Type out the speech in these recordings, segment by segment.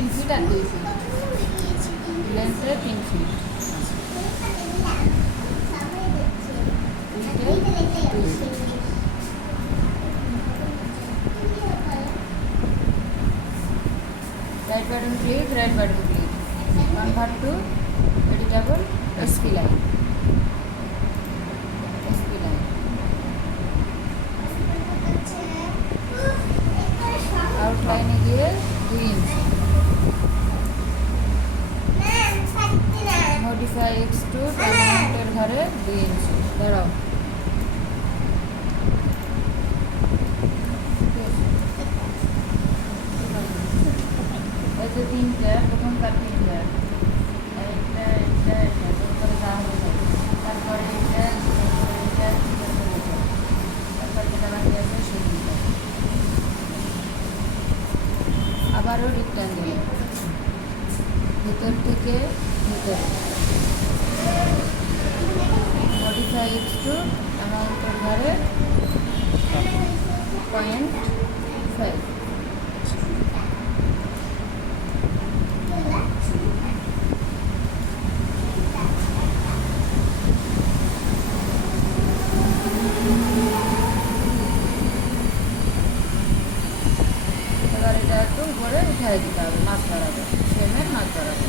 3 feet আর 2 feet লেন্থে 3 feet right button click, right button click. Convert to editable SP line. SP line. Outline গিয়ে 2 ইঞ্চি। Modify extrude এলিমেন্টের ঘরে 2 ইঞ্চি। দাঁড়াও। এই যে তিনটা প্রথম কাট তিনটা এটা তারপরে যা হবে তারপরে এটা তারপরে যেটা বাকি আছে সেটা আবারও রিটার্ন দেবে ভিতর থেকে ভিতরে মডিফাই এক্সট্রুড অ্যামাউন্টের ঘরে 0.5 এবার এটা একটু উপরে উঠাই দিতে হবে মাছ ধরাবে ফ্রেমের মাছ ধরাবে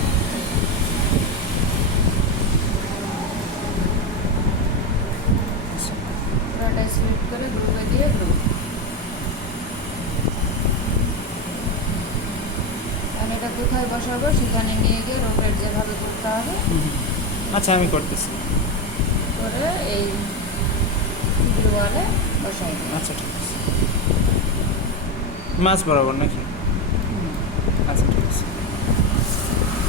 পুরোটা সিলেক্ট করে গ্রুপে দিয়ে গ্রুপ আমি এটা কোথায় বসাবো সেখানে নিয়ে গিয়ে রোটেট যেভাবে করতে হবে আচ্ছা আমি করতেছি করে এই ওয়ালে বসাই দিই আচ্ছা ঠিক আছে মাছ বরাবর নাকি আচ্ছা ঠিক আছে